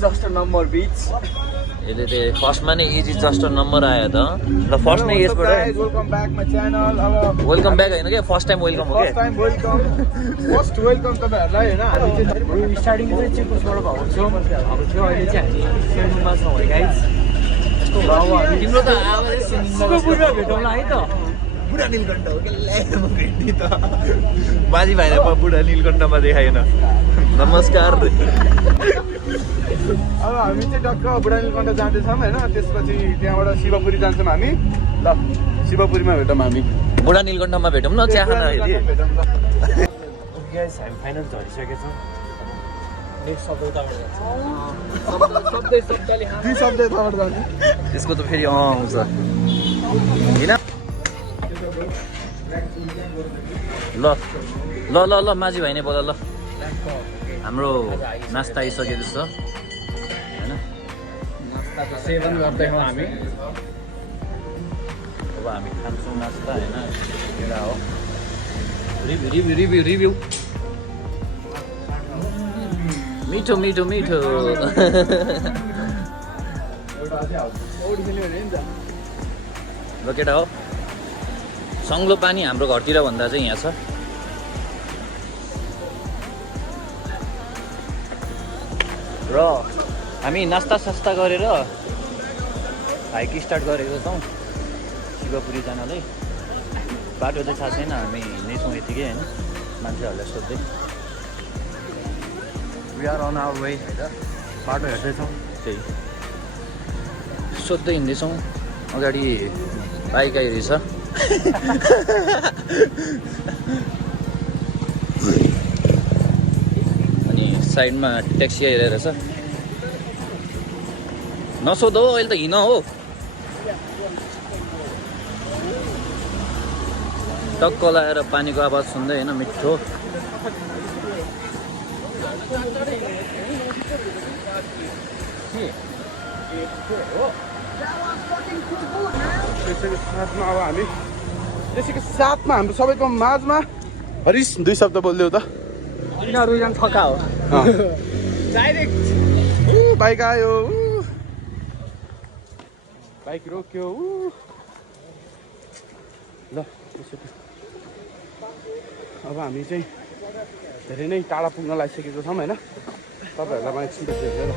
Just a number बीच यसले त फर्स्टमा नै इज जस्ट अ नम्बर आयो त ल फर्स्ट नै यसबाट वेलकम ब्याक माई च्यानल अब वेलकम ब्याक होइन क्या फर्स्ट टाइम वेलकम हो first time welcome first welcome तपाईँहरूलाई होइन हामी चाहिँ स्टार्टिङ चाहिँ चेकपोस्टबाट भएको छौँ अब थियो अहिले चाहिँ हामी सेन्डुमा छौँ है गाइज तिम्रो त शिवपुरमा भेटौँला है त बुढा नीलकण्ठ हो कि भेट्ने त बाजी भाइले बुढा नीलकण्ठमा देखाएन नमस्कार अब हामी चाहिँ टक्क बुढा नीलकण्ठ जाँदैछौँ होइन त्यसपछि त्यहाँबाट शिवपुरी जान्छौँ हामी ल शिवपुरीमा भेटौँ हामी बुढा नीलकण्ठमा भेटौँ न चिया खाना हामी फाइनल झरिसकेछौँ नेक्स्ट शब्द उताबाट दुई शब्द यताबाट जान्छ त्यसको त फेरि आउँछ होइन ल ल ल ल माझी भाइ नै बोल ल हाम्रो नास्ता आइसकेको छ होइन नास्ताको सेवन गर्दैछौँ हामी अब हामी खान्छौँ नास्ता होइन एउटा हो रिभ्यू रिभ्यू रिभ्यू रिभ्यू मिठो मिठो मिठो ल केटा हो सङ्लो पानी हाम्रो घरतिर भन्दा चाहिँ यहाँ छ र हामी नास्ता सास्ता गरेर हाइक स्टार्ट गरेको छौँ शिवपुरी जानलाई बाटो चाहिँ थाहा छैन हामी हिँड्दैछौँ यतिकै होइन मान्छेहरूलाई सोध्दै we are on our way होइन बाटो हेर्दैछौँ त्यही सोध्दै हिँड्दैछौँ अगाडि बाइक आइरहेछ अनि साइडमा ट्याक्सी आइरहेछ नसोध हो अहिले त हिँड हो टक्क लाएर पानीको आवाज सुन्दै होइन मिठो साथमा अब हामी त्यसैको साथमा हाम्रो सबैको माझमा हरिश दुई शब्द बोलिदेऊ त यिनीहरू एकजना थका हो डाइरेक्ट बाइक आयो बाइक रोक्यो ल अब हामी चाहिँ धेरै नै टाढा पुग्न लागिसकेको छौँ होइन तपाईँहरूलाई म एकछिन देखेँ ल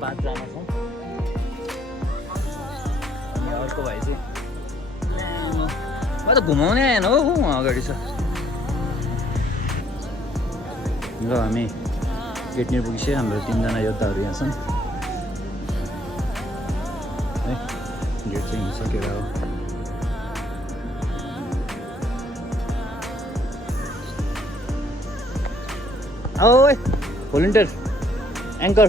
पाँचजना छौँ अनि अर्को भाइ चाहिँ म त घुमाउने आएन हो उहाँ अगाडि छ र हामी गेटनिर पुगिसक्यो हाम्रो तिनजना योद्धाहरू यहाँ छन् है गेट चाहिँ हिँडिसकेर हो आओ भोलिन्टियर एङ्कर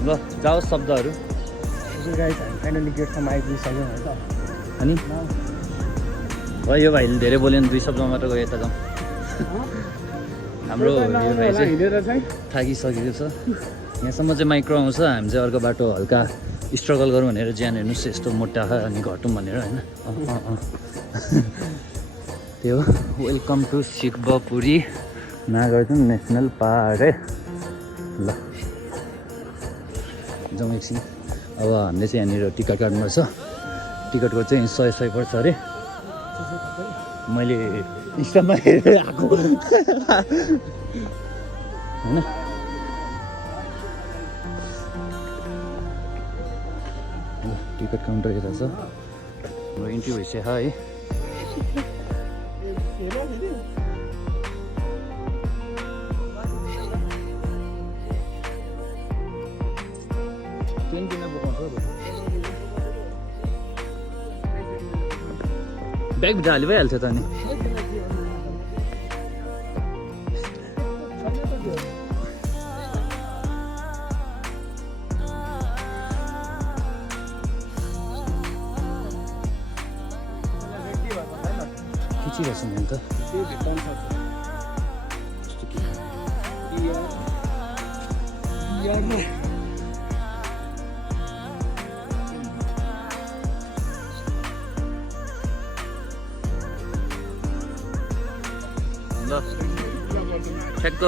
ल जाओस् शब्दहरू फाइनली गेटसम्म आइपुगिसक्यौँ है त अनि भयो यो भाइले धेरै बोल्यो नि दुई शब्दमा मात्र गयो यता जाउँ हाम्रो यो भाइ चाहिँ थाकिसकेको छ यहाँसम्म चाहिँ माइक्रो आउँछ हामी चाहिँ अर्को बाटो हल्का स्ट्रगल गरौँ भनेर ज्यान हेर्नुहोस् यस्तो मोटा अनि घटौँ भनेर होइन त्यो welcome to Shivapuri Nagarjun national park है ल जाउँ एकछिन अब हामीले चाहिँ यहाँनिर टिकट काट्नुपर्छ टिकटको चाहिँ 100 पर्छ अरे मैले इन्स्टामा हेरेर आएको होइन टिकट काउन्टर यता छ हाम्रो इन्ट्री भइसक्यो है ब्याग भित्र हाली भइहाल्थ्यो त अनि बसिरहेछ नि त त्यो भित्र पनि छ यस्तो के ल ठ्याक्क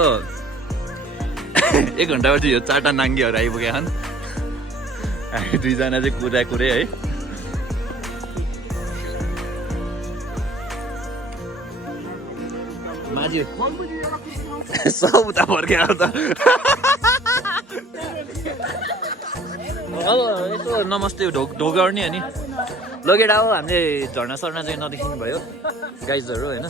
1 घन्टापछि यो 4टा नाङ्गेहरू आइपुगेका छन् हामी 2 जना चाहिँ कुरे है माझ्यो सब उता फर्केर त अब यसो नमस्ते ढोगर्ने अनि लगेर अब हामीले झर्ना सर्ना चाहिँ नदेखिनु भयो गाइजहरू होइन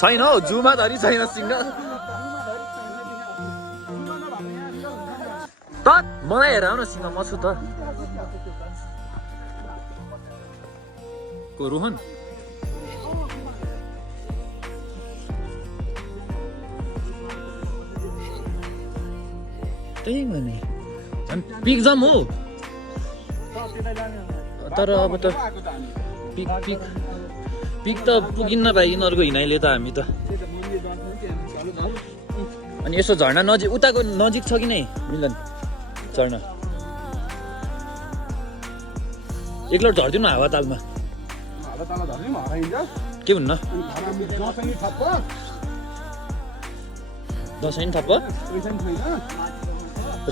छैन हौ जुमा धरि छैन सिङ्ग त मलाई हेर न सिङ्ग म छु त को रोहन त्यही भने पिक जम हो तर अब त पिक त पुगिन्न भाइ यिनीहरूको हिँडाइले त हामी त अनि यसो झर्ना नजिक उताको नजिक छ कि नै मिलन झर्ना एकलट झर्दिनु हावा तालमा के भन्न दसैँ नि थप्प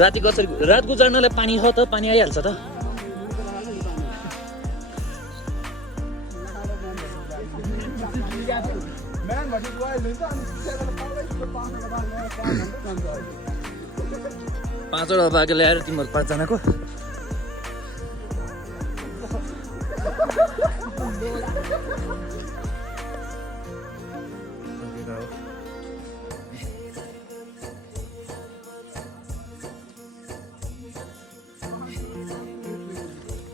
राति कसरी रात गुजार्नलाई पानी छ त पानी आइहाल्छ त पाँचवटा बाटो ल्याएर तिमीहरू 5 जनाको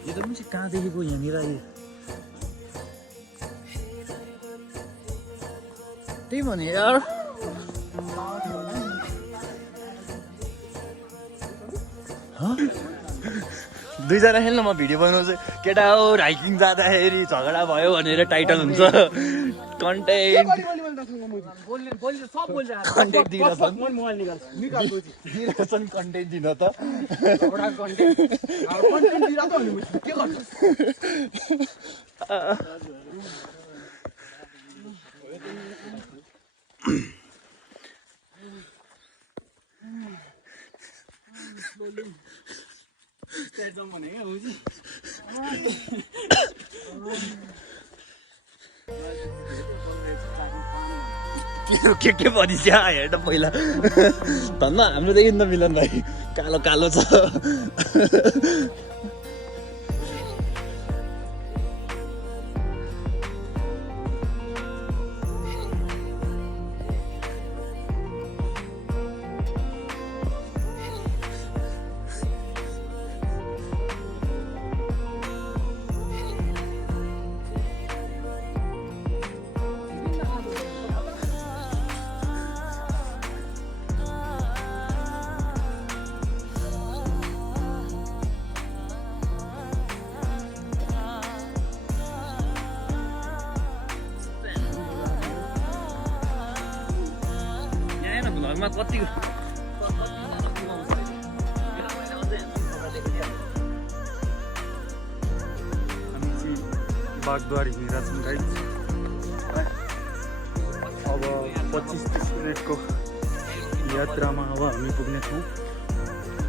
यो त पनि कहाँदेखिको यहाँनिर त्यही भने यार दुईजना खेल्न म भिडियो बनाउँछु केटा हो हाइकिङ जाँदाखेरि झगडा भयो भनेर टाइटल हुन्छ कन्टेन्ट कन्टेन्ट दिन त के भनिस्या हेर त पहिला धन्न हाम्रोदेखि त मिलन भाइ कालो कालो छ घरमा कति बागद्वार हिँडिरहेको छौँ गाइस अब 25-30 मिनटको यात्रामा अब हामी पुग्नेछौँ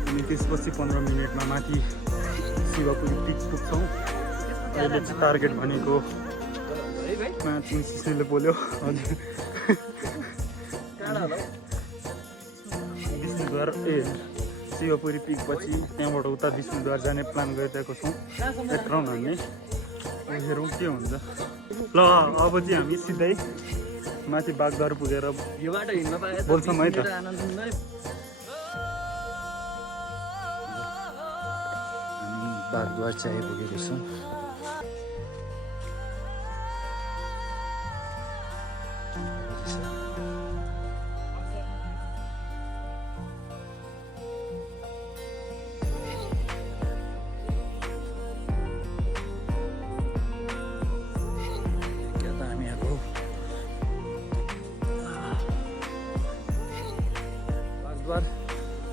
अनि त्यसपछि 15 मिनटमा माथि शिवपुरी पिक पुग्छौँ अहिले चाहिँ टार्गेट भनेको सिस्नुले बोल्यो हजुर विष्णुद्वार शिवपुरी पिक पछि त्यहाँबाट उता विष्णुद्वार जाने प्लान गरिरहेको छौँ यत्रो हामी हेरौँ के हुन्छ ल अब चाहिँ हामी सिधै माथि बागद्वार पुगेर यो बाटो हिँड्न पाए बोल्छौँ है त हामी बागद्वार चाहिँ आइपुगेको छौँ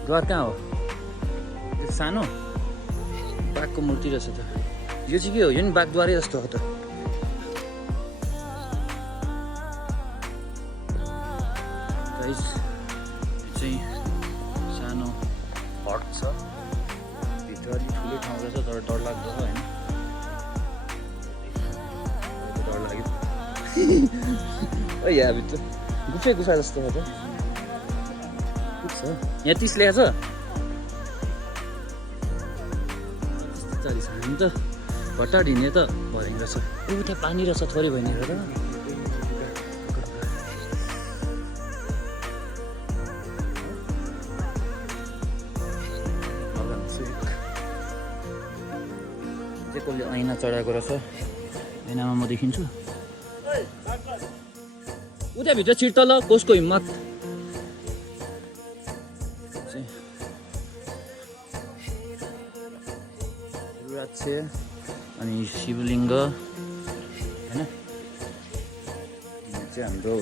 द्वार कहाँ हो? त्यो सानो बाघको मूर्ति रहेछ त। यो चाहिँ के हो? यो नि बाघद्वारै जस्तो हो त। गाइस यो चाहिँ सानो हट छ, भित्र अलिक ठुलै ठाउँ रहेछ तर डरलाग्दो छ होइन। डर लाग्यो यहाँ भित्र गुफे गुफा जस्तो हो त। यहाँ 30 लेखा छ। 40 हामी त भट्टा ढिने त भरिङ रहेछ। उता पानी रहेछ थोरै भइने र कसले ऐना चढाएको रहेछ। ऐनामा म देखिन्छु। उता भित्र छिर्त ल, कसको हिम्मत। अनि शिवलिङ्ग होइन, यो चाहिँ हाम्रो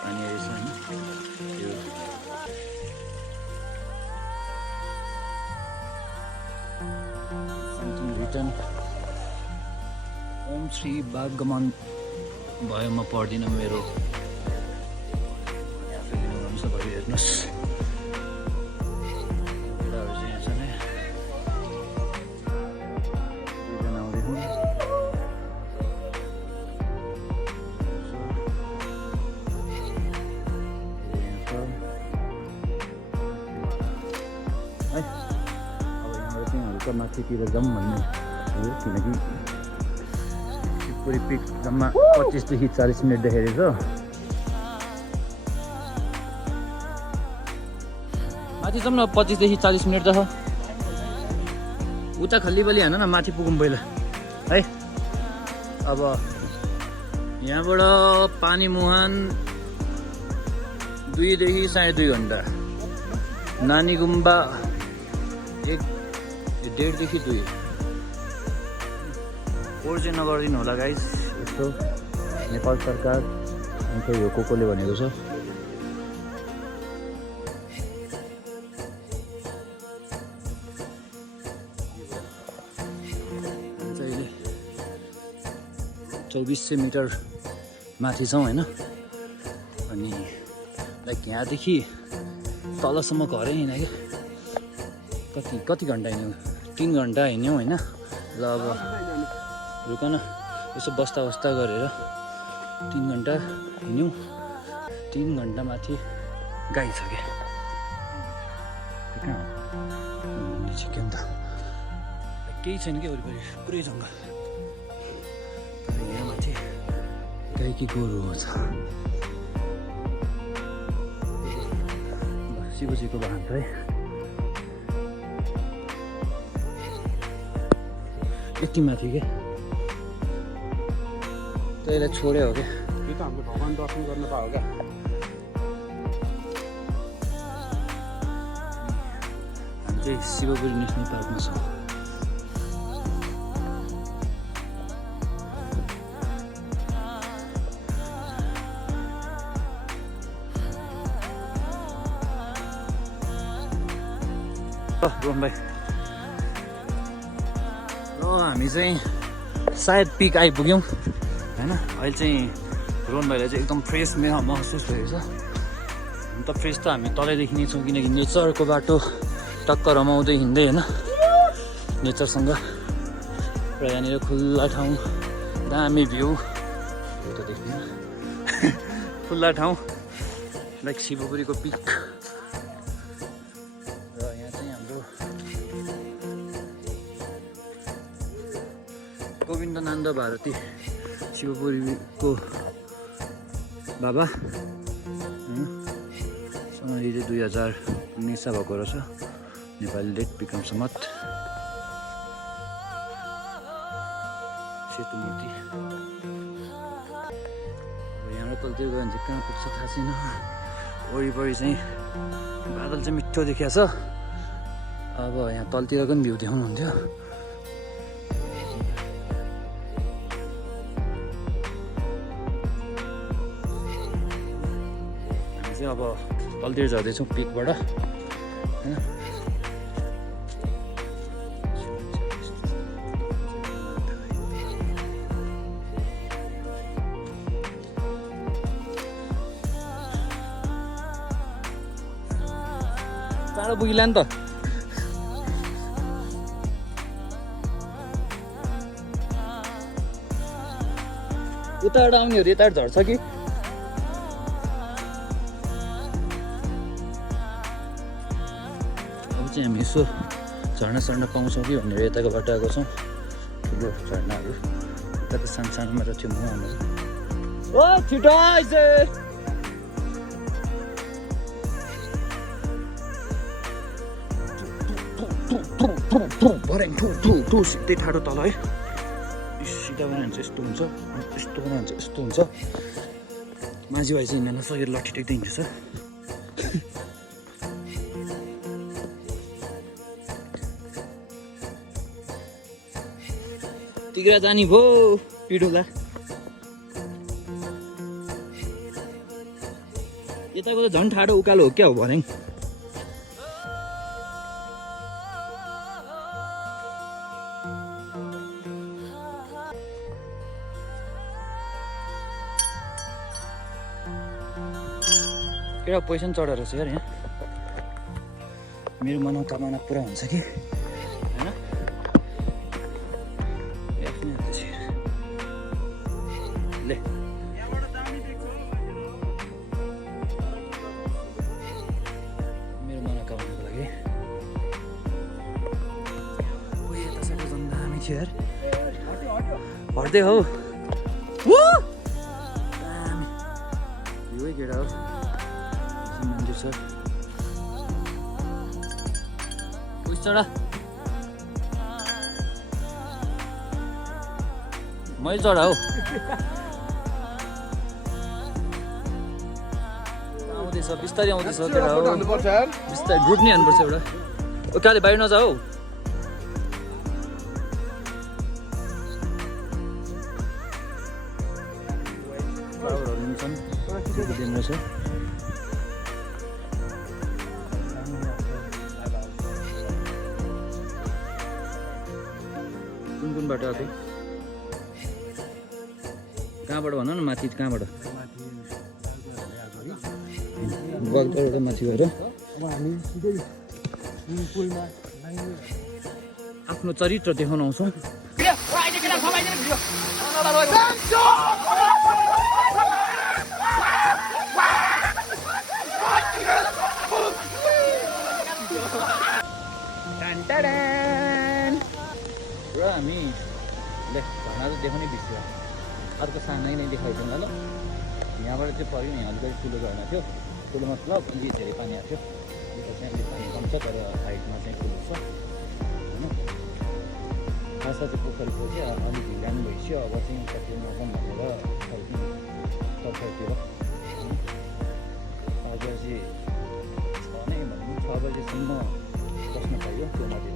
पानी रहेछ होइन। यो समथिङ रिटर्न ओम श्री बागमन भयो। म पढ्दिनँ, मेरो सबैले हेर्नुहोस्। माथितिर जाउँ भन्ने हो, किनकि शिवपुरी पिक जम्मा 25 देखि 40 मिनट देखेको छ। माथि जाउँ न, 25 देखि 40 मिनट त छ। उता खल्लीबली हान न, माथि पुगौँ पहिला है। अब यहाँबाट पानी मुहान 2 देखि 2.5 घन्टा, नानी गुम्बा 1.5 देखि 2। पोहोर चाहिँ नगरिदिनु होला गाइस, यस्तो नेपाल सरकार खै यो कोले भनेको छ। अहिले 2400 मिटर माथि छौँ होइन। अनि लाइक यहाँदेखि तलसम्म घरै हिँड्यो क्या। कति घन्टा हिँड्यौँ? 3 घन्टा हिँड्यौँ होइन। ल अब रुक न, यसो बस्दा गरेर 3 घन्टा हिँड्यौँ। 3 घन्टा माथि गाई छ क्या। के त केही छैन क्या वरिपरि, पुरै जङ्गल। यहाँ माथि गाई कि गोरु छ। बसीको भान छ है। यति माथि क्या, त्यसलाई छोड्यो हो क्या। यो त हाम्रो भगवान् दर्शन गर्न पायो क्या। हामी चाहिँ शिवपुरी नेसनल पार्कमा छौँ। रोहन भाइ, हामी चाहिँ सायद पिक आइपुग्यौँ होइन। अहिले चाहिँ रोहन भाइलाई चाहिँ एकदम फ्रेस महसुस भएको छ। हुन त फ्रेस त हामी तलैदेखि नै छौँ, किनकि नेचरको बाटो टक्क रमाउँदै हिँड्दै होइन, नेचरसँग। र यहाँनिर खुल्ला ठाउँ, दामी भ्यू त देख्दैन। खुल्ला ठाउँ लाइक शिवपुरीको पिक। र यहाँ चाहिँ हाम्रो गोविन्दनन्द भारती शिवपुरीको बाबा समाधि चाहिँ 2019 भएको रहेछ। नेपाली डेट विक्रम सम्मत। सेतु मूर्ति। अब यहाँबाट तलतिर गयो भने चाहिँ कहाँ पुग्छ थाहा छैन। वरिपरि चाहिँ बादल चाहिँ मिठो देखिया छ। अब यहाँ तलतिरको पनि भ्यू देखाउनुहुन्थ्यो। अब तलतिर झर्दैछौँ पिकबाट होइन। चाँडो पुगिला नि त। उताबाट आउनेहरू यताबाट झर्छ कि अब चाहिँ हामी यसो झर्ना सर्न पाउँछौँ कि भनेर यताको बाटो आएको छौँ। ठुलो झर्नाहरू यता त सानो सानोमा त थियो म ओ छिटो आइज भर्याङ ठु सिधै ठाडो तल है। सिधा बनायो भने चाहिँ यस्तो हुन्छ, यस्तो बनायो भने चाहिँ यस्तो हुन्छ। माझी भाइ चाहिँ हिँड्न नसकेर लट्ठी टेक्दै हिँड्छ। तिग्रा जाने भो पिडोला। यताको त झन् ठाडो उकालो हो क्या हो भर्याङ। केटा पैसा पनि चढेर रहेछ यार यहाँ। मेरो मनोकामना पुरा हुन्छ कि होइन। ले मेरो मनोकामनाको लागि यता साइड झन् दामी थियो यार। हट्दै हौ यो केटा हो मन्दिर छ। चढा मैले चढा हौ। आउँदैछ बिस्तारै आउँदैछ केटा हो। बिस्तारै ग्रुप नि हान्नुपर्छ एउटा। काले बाहिर नजा हौ। फ्लावरहरू पनि छन् दिन रहेछ। कुन बाटो आएको कहाँबाट भन न माथि कहाँबाट बगबाट माथि गएर आफ्नो चरित्र देखाउन आउँछौँ। र हामी ले झर्ना त देखाउनै बिर्सियो। अर्को सानै नै देखाइदिउँ ल। यहाँबाट चाहिँ पऱ्यो नि अलिकति ठुलो झर्ना थियो। ठुलो मतलब अलि धेरै पानी आएको थियो। यता चाहिँ अलिक पानी कम छ तर हाइटमा चाहिँ ठुलो छ होइन। खासमा चाहिँ पोखरीको चाहिँ अलिक ढिला पनि भइसक्यो। अब चाहिँ कति नजाउँ भनेर तर्फतिर आज चाहिँ छ नै भनौँ 6 बजीसम्म बस्नु पाइयो त्यो माथि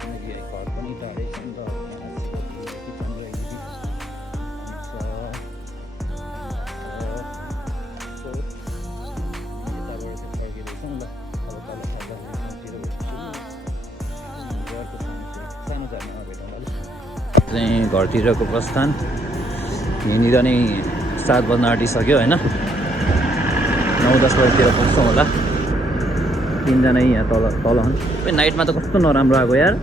किनकि घर पनि टाढै छ नि त। चाहिँ घरतिरको प्रस्थान यहाँनिर नै 7 बज्न आँटिसक्यो होइन। 9-10 बजीतिर पुग्छौँ होला। 3जना यहाँ तल हुन्। नाइटमा त कस्तो नराम्रो आएको यार।